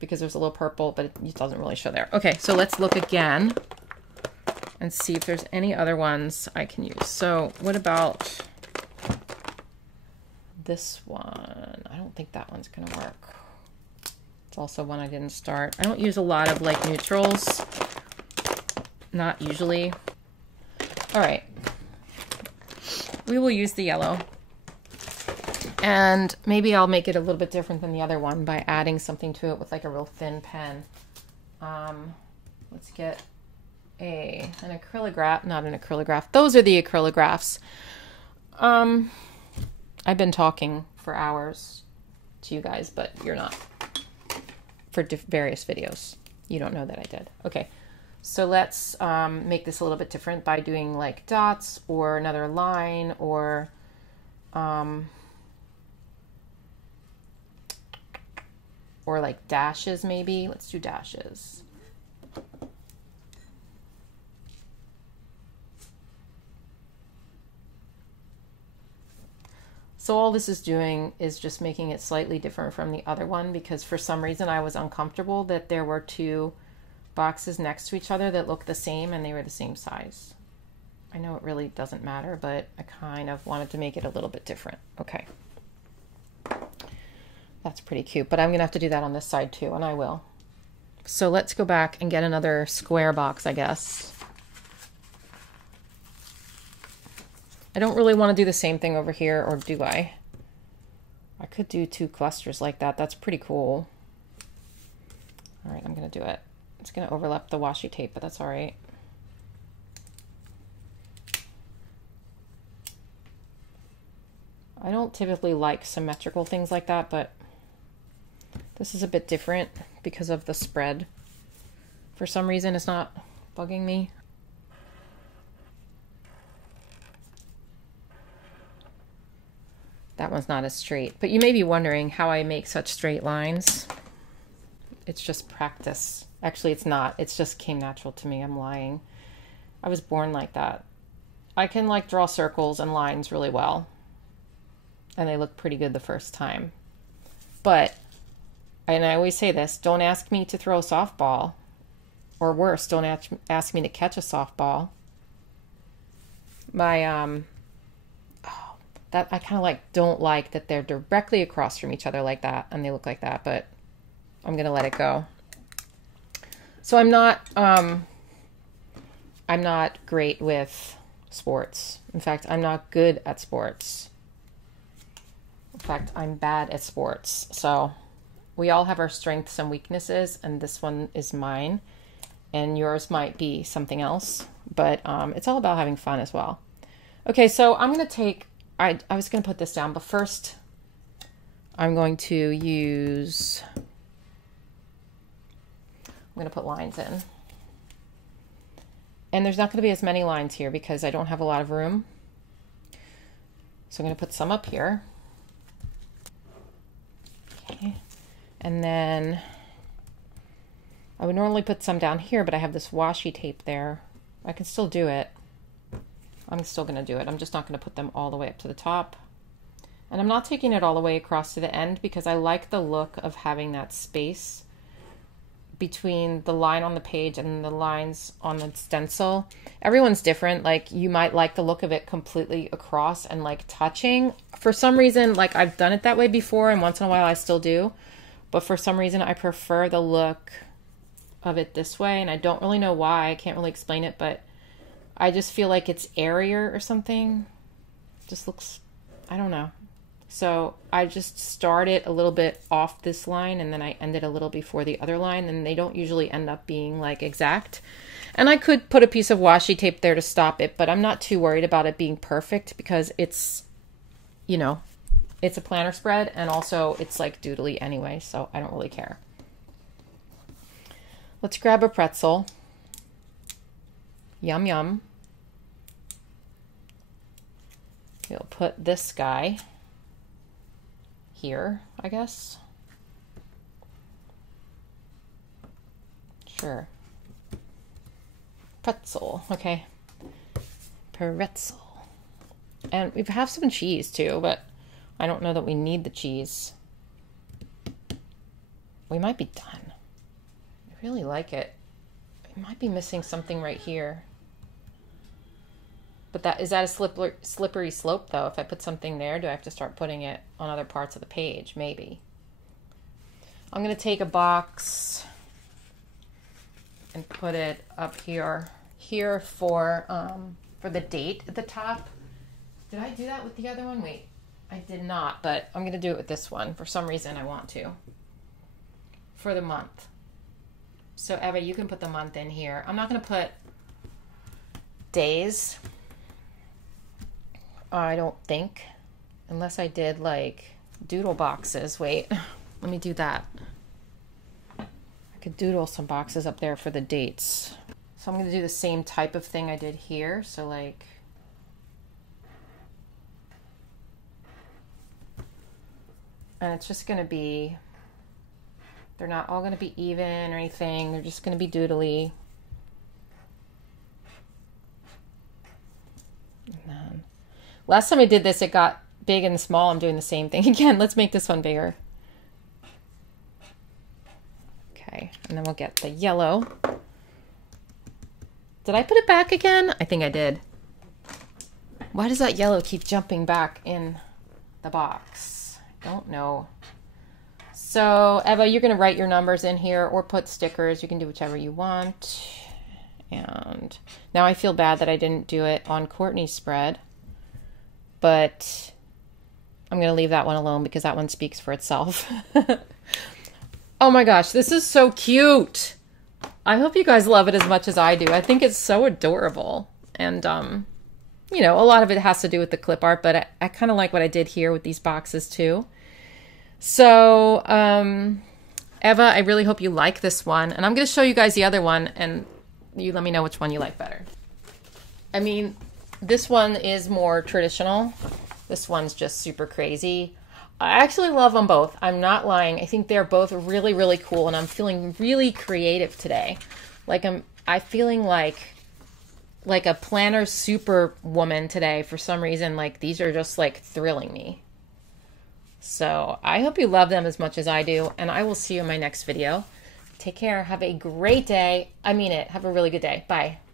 because there's a little purple, but it doesn't really show there. Okay, so let's look again and see if there's any other ones I can use. So what about this one? I don't think that one's gonna work. It's also one I didn't start. I don't use a lot of like neutrals. Not usually. All right. We will use the yellow. And maybe I'll make it a little bit different than the other one by adding something to it with like a real thin pen. Let's get an acrylograph, not an acrylograph. Those are the acrylographs. I've been talking for hours to you guys, but you're not. For various videos. You don't know that I did. Okay. So let's make this a little bit different by doing like dots or another line or like dashes maybe. Let's do dashes. So all this is doing is just making it slightly different from the other one because for some reason I was uncomfortable that there were two boxes next to each other that looked the same and they were the same size. I know it really doesn't matter, but I kind of wanted to make it a little bit different. Okay. That's pretty cute, but I'm gonna have to do that on this side too, and I will. So let's go back and get another square box, I guess. I don't really want to do the same thing over here, or do I? I could do two clusters like that. That's pretty cool. All right, I'm gonna do it. It's gonna overlap the washi tape, but that's all right. I don't typically like symmetrical things like that, but this is a bit different because of the spread. For some reason, it's not bugging me. That one's not as straight, but you may be wondering how I make such straight lines. It's just practice. Actually, it's not. It just came natural to me. I'm lying. I was born like that. I can like draw circles and lines really well. And they look pretty good the first time. But, and I always say this, don't ask me to throw a softball. Or worse, don't ask me to catch a softball. My, that I kind of like don't like that they're directly across from each other like that and they look like that, but I'm gonna let it go. So I'm not great with sports. In fact, I'm not good at sports. In fact, I'm bad at sports. So we all have our strengths and weaknesses, and this one is mine, and yours might be something else, but it's all about having fun as well. Okay, so I'm gonna take. I was going to put this down, but first I'm going to use, I'm going to put lines in. And there's not going to be as many lines here because I don't have a lot of room. So I'm going to put some up here. Okay. And then I would normally put some down here, but I have this washi tape there. I can still do it. I'm still going to do it. I'm just not going to put them all the way up to the top. And I'm not taking it all the way across to the end because I like the look of having that space between the line on the page and the lines on the stencil. Everyone's different. Like, you might like the look of it completely across and like touching. For some reason, like, I've done it that way before and once in a while I still do. But for some reason I prefer the look of it this way, and I don't really know why. I can't really explain it, but I just feel like it's airier or something. Just looks, I don't know. So I just started a little bit off this line and then I ended a little before the other line, and they don't usually end up being like exact. And I could put a piece of washi tape there to stop it, but I'm not too worried about it being perfect because it's, you know, it's a planner spread and also it's like doodly anyway, so I don't really care. Let's grab a pretzel. Yum, yum. We'll put this guy here, I guess. Sure. Pretzel, okay. Pretzel. And we have some cheese too, but I don't know that we need the cheese. We might be done. I really like it. I might be missing something right here. But that, is that a slippery slope though? If I put something there, do I have to start putting it on other parts of the page? Maybe. I'm going to take a box and put it up here for the date at the top. Did I do that with the other one? Wait, I did not, but I'm going to do it with this one. For some reason I want to. For the month. So Eva, you can put the month in here. I'm not going to put days. I don't think. Unless I did like doodle boxes. Wait, let me do that. I could doodle some boxes up there for the dates. So I'm going to do the same type of thing I did here. So like, and it's just going to be, they're not all going to be even or anything. They're just going to be doodly. And then, last time I did this, it got big and small. I'm doing the same thing again. Let's make this one bigger. Okay, and then we'll get the yellow. Did I put it back again? I think I did. Why does that yellow keep jumping back in the box? I don't know. So Eva, you're going to write your numbers in here or put stickers. You can do whichever you want. And now I feel bad that I didn't do it on Courtney's spread, but I'm going to leave that one alone because that one speaks for itself. Oh my gosh, this is so cute. I hope you guys love it as much as I do. I think it's so adorable. And, you know, a lot of it has to do with the clip art, but I kind of like what I did here with these boxes too. So, Eva, I really hope you like this one. And I'm going to show you guys the other one, and you let me know which one you like better. I mean, this one is more traditional. This one's just super crazy. I actually love them both. I'm not lying. I think they're both really, really cool, and I'm feeling really creative today. Like I'm feeling like a planner superwoman today for some reason. Like these are just like thrilling me. So I hope you love them as much as I do, and I will see you in my next video. Take care. Have a great day. I mean it. Have a really good day. Bye.